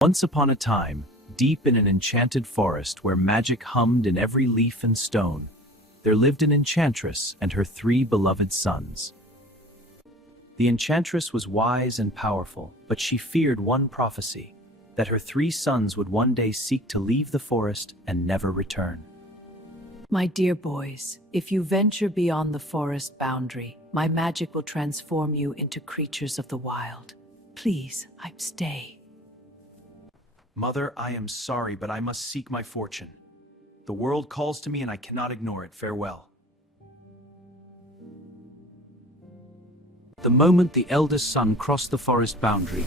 Once upon a time, deep in an enchanted forest where magic hummed in every leaf and stone, there lived an enchantress and her 3 beloved sons. The enchantress was wise and powerful, but she feared one prophecy, that her 3 sons would one day seek to leave the forest and never return. My dear boys, if you venture beyond the forest boundary, my magic will transform you into creatures of the wild. Please, stay. Mother, I am sorry, but I must seek my fortune. The world calls to me and I cannot ignore it. Farewell. The moment the eldest son crossed the forest boundary,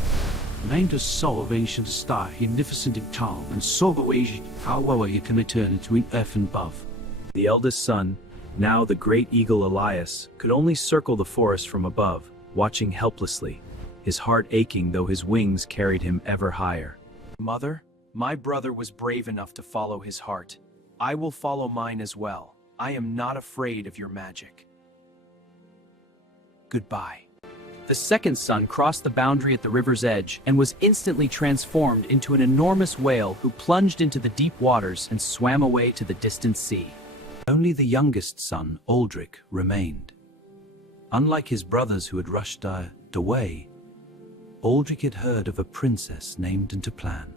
named a soul of ancient star, magnificent in charm, and saw the way how you can return between earth and above. The eldest son, now the great eagle Elias, could only circle the forest from above, watching helplessly, his heart aching though his wings carried him ever higher. Mother, my brother was brave enough to follow his heart. I will follow mine as well. I am not afraid of your magic. Goodbye. The second son crossed the boundary at the river's edge and was instantly transformed into an enormous whale who plunged into the deep waters and swam away to the distant sea. Only the youngest son, Aldrich, remained. Unlike his brothers who had rushed away, Aldrich had heard of a princess named into plan.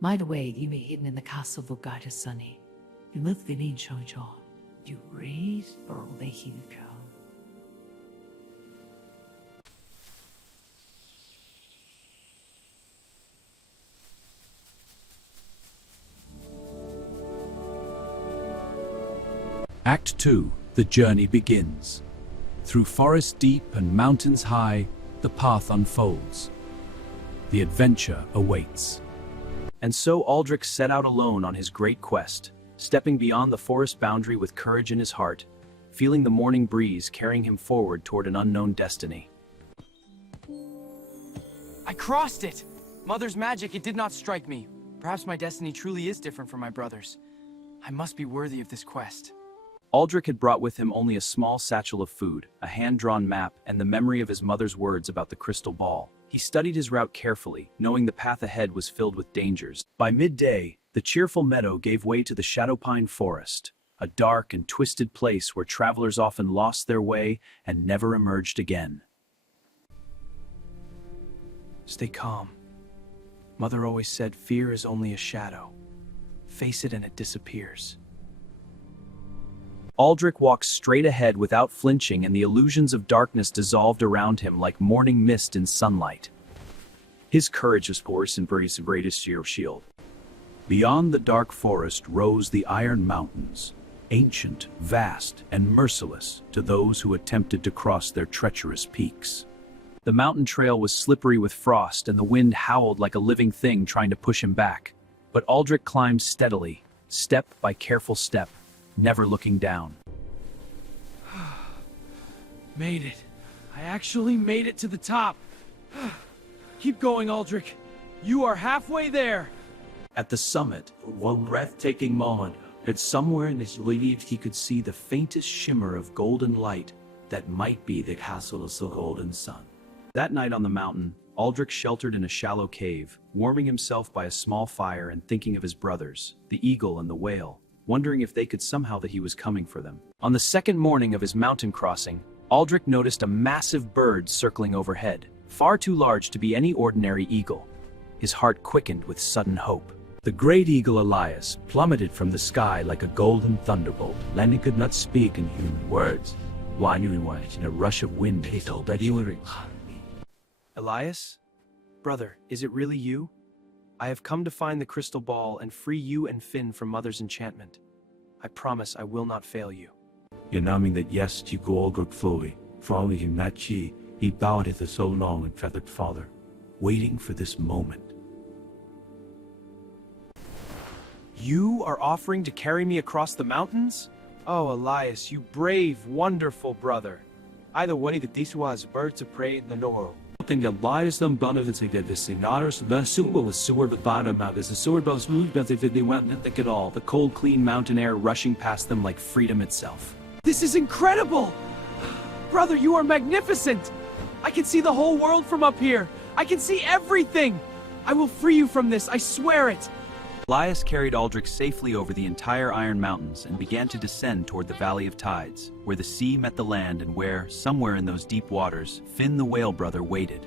Might away you be hidden in the castle of Guide Sunny. You live in Enchantress. You raise or let him go. Act 2, the journey begins. Through forest deep and mountains high, the path unfolds. The adventure awaits. And so Aldrich set out alone on his great quest, stepping beyond the forest boundary with courage in his heart, feeling the morning breeze carrying him forward toward an unknown destiny. I crossed it! Mother's magic, it did not strike me. Perhaps my destiny truly is different from my brother's. I must be worthy of this quest. Aldrich had brought with him only a small satchel of food, a hand-drawn map, and the memory of his mother's words about the crystal ball. He studied his route carefully, knowing the path ahead was filled with dangers. By midday, the cheerful meadow gave way to the shadowpine forest, a dark and twisted place where travelers often lost their way and never emerged again. Stay calm. Mother always said fear is only a shadow. Face it and it disappears. Aldrich walked straight ahead without flinching, and the illusions of darkness dissolved around him like morning mist in sunlight. His courage was force and greatest shield. Beyond the dark forest rose the Iron Mountains, ancient, vast, and merciless to those who attempted to cross their treacherous peaks. The mountain trail was slippery with frost, and the wind howled like a living thing trying to push him back. But Aldrich climbed steadily, step by careful step, never looking down. Made it. I actually made it to the top. Keep going, Aldrich. You are halfway there. At the summit, for one breathtaking moment, that somewhere in his lineage he could see the faintest shimmer of golden light that might be the castle of the golden sun. That night on the mountain, Aldrich sheltered in a shallow cave, warming himself by a small fire and thinking of his brothers, the eagle and the whale, wondering if they could somehow that he was coming for them. On the second morning of his mountain crossing, Aldrich noticed a massive bird circling overhead, far too large to be any ordinary eagle. His heart quickened with sudden hope. The great eagle Elias plummeted from the sky like a golden thunderbolt. Lenny could not speak in human words. In a rush of wind, he told that he would. Elias? Brother, is it really you? I have come to find the crystal ball and free you and Finn from Mother's enchantment. I promise I will not fail you. You're knowing that yes, you go all good fully. Following him that he bowed at the so long and feathered father, waiting for this moment. You are offering to carry me across the mountains? Oh, Elias, you brave, wonderful brother. Either one of the these was birds of prey in the Noro. something that lies them benefits like this thing. Others, the super was sword the bottom out is a sword both smooth, but if they went and think at all. The cold, clean mountain air rushing past them like freedom itself. This is incredible! Brother, you are magnificent! I can see the whole world from up here! I can see everything! I will free you from this, I swear it! Elias carried Aldrich safely over the entire Iron Mountains and began to descend toward the Valley of Tides, where the sea met the land and where, somewhere in those deep waters, Finn the Whale Brother waited.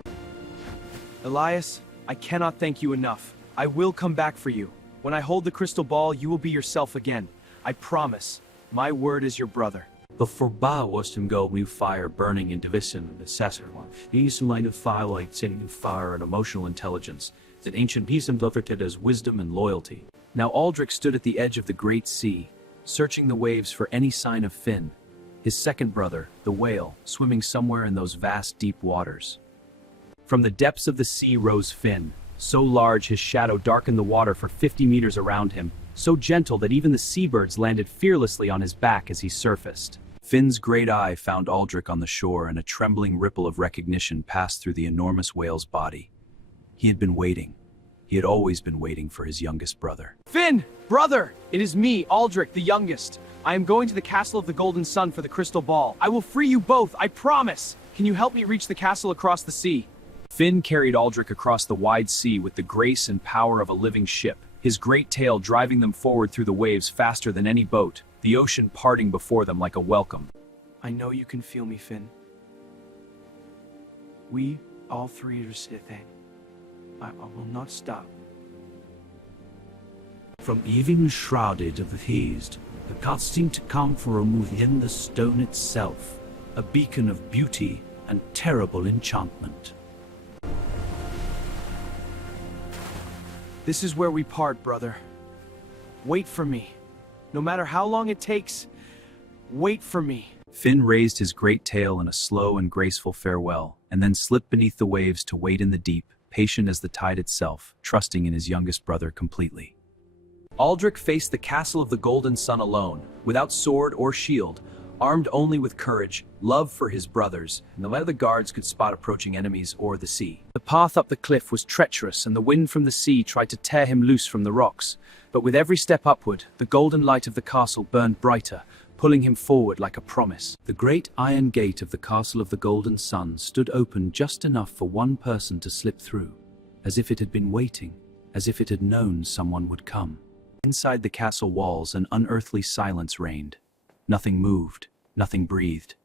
Elias, I cannot thank you enough. I will come back for you. When I hold the crystal ball, you will be yourself again. I promise. My word as your brother. Before Ba was him go new fire burning in division the assessor one. He's line of fire like sending fire and emotional intelligence. That ancient peace and interpreted as wisdom and loyalty. Now Aldrich stood at the edge of the great sea, searching the waves for any sign of Finn, his second brother, the whale, swimming somewhere in those vast deep waters. From the depths of the sea rose Finn, so large his shadow darkened the water for 50 meters around him, so gentle that even the seabirds landed fearlessly on his back as he surfaced. Finn's great eye found Aldrich on the shore, and a trembling ripple of recognition passed through the enormous whale's body. He had been waiting. He had always been waiting for his youngest brother. Finn! Brother! It is me, Aldrich, the youngest. I am going to the Castle of the Golden Sun for the crystal ball. I will free you both, I promise! Can you help me reach the castle across the sea? Finn carried Aldrich across the wide sea with the grace and power of a living ship, his great tail driving them forward through the waves faster than any boat, the ocean parting before them like a welcome. I know you can feel me, Finn. We, all three, are sitting. I will not stop. From even shrouded of the haze, the gods seemed to come from within the stone itself, a beacon of beauty and terrible enchantment. This is where we part, brother. Wait for me. No matter how long it takes, wait for me. Finn raised his great tail in a slow and graceful farewell, and then slipped beneath the waves to wait in the deep, patient as the tide itself, trusting in his youngest brother completely. Aldrich faced the Castle of the Golden Sun alone, without sword or shield, armed only with courage, love for his brothers, and none of the guards could spot approaching enemies or the sea. The path up the cliff was treacherous, and the wind from the sea tried to tear him loose from the rocks. But with every step upward, the golden light of the castle burned brighter, pulling him forward like a promise. The great iron gate of the Castle of the Golden Sun stood open just enough for one person to slip through, as if it had been waiting, as if it had known someone would come. Inside the castle walls, an unearthly silence reigned. Nothing moved, nothing breathed.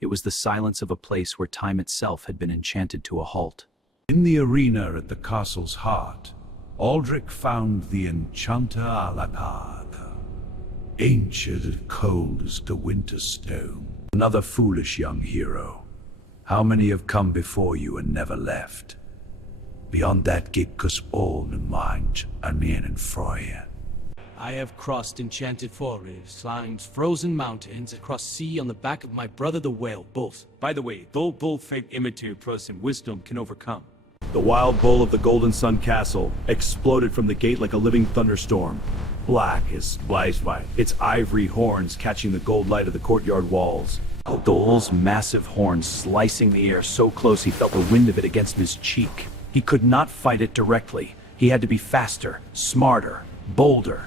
It was the silence of a place where time itself had been enchanted to a halt. In the arena at the castle's heart, Aldrich found the Enchanter Alakard, ancient and cold as the winter stone. Another foolish young hero. How many have come before you and never left? Beyond that gate goes all the mind and in Freya. I have crossed enchanted forests, climbed frozen mountains, across sea on the back of my brother the whale, both. By the way, though both fake immaterial person wisdom can overcome. The wild bull of the Golden Sun Castle exploded from the gate like a living thunderstorm. Black as blazed by its ivory horns catching the gold light of the courtyard walls. The bull's massive horns slicing the air so close he felt the wind of it against his cheek. He could not fight it directly. He had to be faster, smarter, bolder.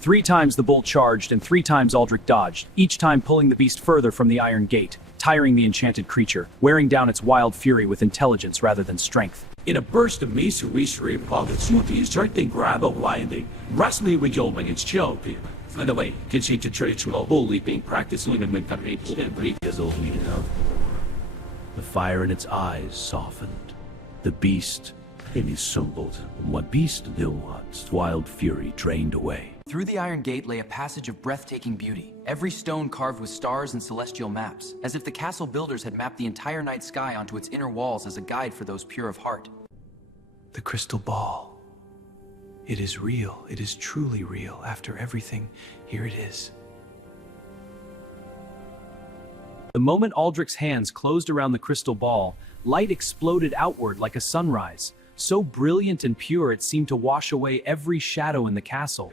3 times the bull charged, and 3 times Aldrich dodged, each time pulling the beast further from the iron gate, tiring the enchanted creature, wearing down its wild fury with intelligence rather than strength. In a burst of misery, pockets would be starting grab a winding, wrestling with your its chill. By the way, continue to traditional bull leaping practice limit when people and breathe as old we know. The fire in its eyes softened. The beast, in his symbols, what beast there was, wild fury drained away. Through the iron gate lay a passage of breathtaking beauty, every stone carved with stars and celestial maps, as if the castle builders had mapped the entire night sky onto its inner walls as a guide for those pure of heart. The crystal ball. It is real. It is truly real. After everything, here it is. The moment Aldrich's hands closed around the crystal ball, light exploded outward like a sunrise. So brilliant and pure it seemed to wash away every shadow in the castle.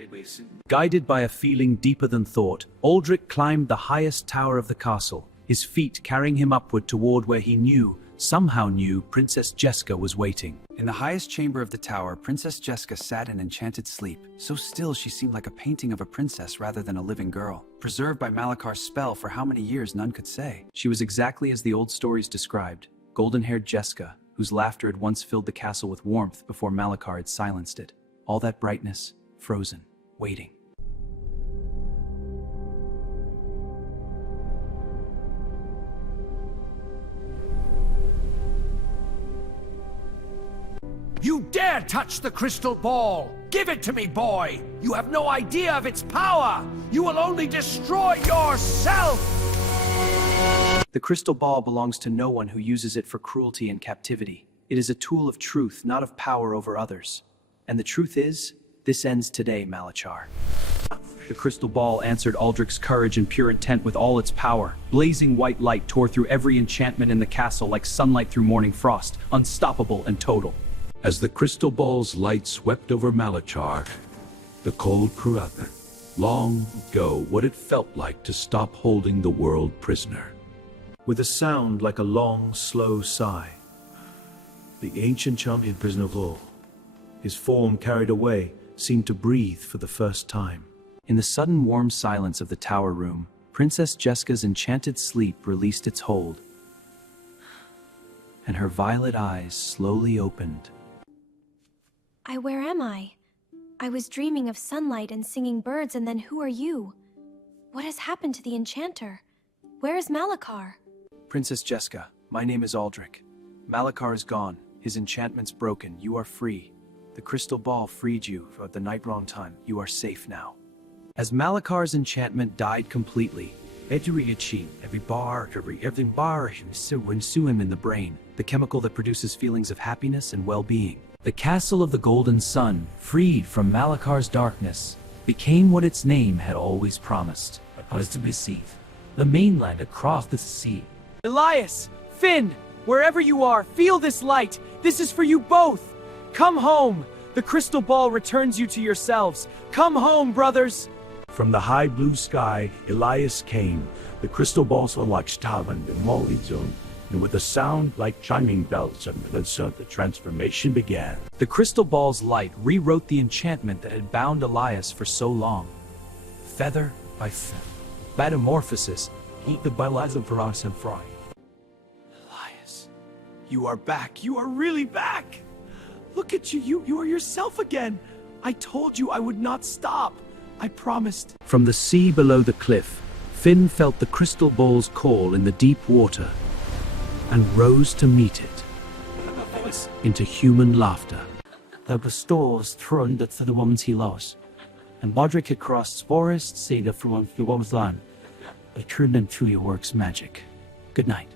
Guided by a feeling deeper than thought, Aldrich climbed the highest tower of the castle, his feet carrying him upward toward where he knew somehow knew Princess Jessica was waiting. In the highest chamber of the tower, Princess Jessica sat in enchanted sleep. So still, she seemed like a painting of a princess rather than a living girl, preserved by Malakar's spell for how many years none could say. She was exactly as the old stories described, golden-haired Jessica, whose laughter had once filled the castle with warmth before Malakar had silenced it. All that brightness, frozen, waiting. You dare touch the crystal ball! Give it to me, boy! You have no idea of its power! You will only destroy yourself! The crystal ball belongs to no one who uses it for cruelty and captivity. It is a tool of truth, not of power over others. And the truth is, this ends today, Malachar. The crystal ball answered Aldrich's courage and pure intent with all its power. Blazing white light tore through every enchantment in the castle like sunlight through morning frost, unstoppable and total. As the crystal ball's light swept over Malachar, the cold grew up. Long ago, what it felt like to stop holding the world prisoner. With a sound like a long, slow sigh, the ancient champion prisoner of all, his form carried away, seemed to breathe for the first time. In the sudden warm silence of the tower room, Princess Jessica's enchanted sleep released its hold, and her violet eyes slowly opened. Where am I? I was dreaming of sunlight and singing birds, and then who are you? What has happened to the enchanter? Where is Malakar? Princess Jessica, my name is Aldrich. Malakar is gone, his enchantment's broken, you are free. The crystal ball freed you at the night wrong time, you are safe now. As Malakar's enchantment died completely, every bar sue him in the brain, the chemical that produces feelings of happiness and well-being. The castle of the Golden Sun, freed from Malakar's darkness, became what its name had always promised. The mainland across the sea. Elias! Finn! Wherever you are, feel this light! This is for you both! Come home! The crystal ball returns you to yourselves. Come home, brothers! From the high blue sky, Elias came. The crystal balls were like Staven and Molly Zone, and with a sound like chiming bells, the transformation began. The crystal ball's light rewrote the enchantment that had bound Elias for so long. Feather by feather. Metamorphosis. Eat the bilasm for us and fry. Elias, you are back. You are really back. Look at you. You are yourself again. I told you I would not stop. I promised. From the sea below the cliff, Finn felt the crystal ball's call in the deep water and rose to meet it into human laughter. The bestowals thrown to the woman's he lost, and Modric had crossed forest, cedar from the woman's land. I turned into your work's magic. Good night.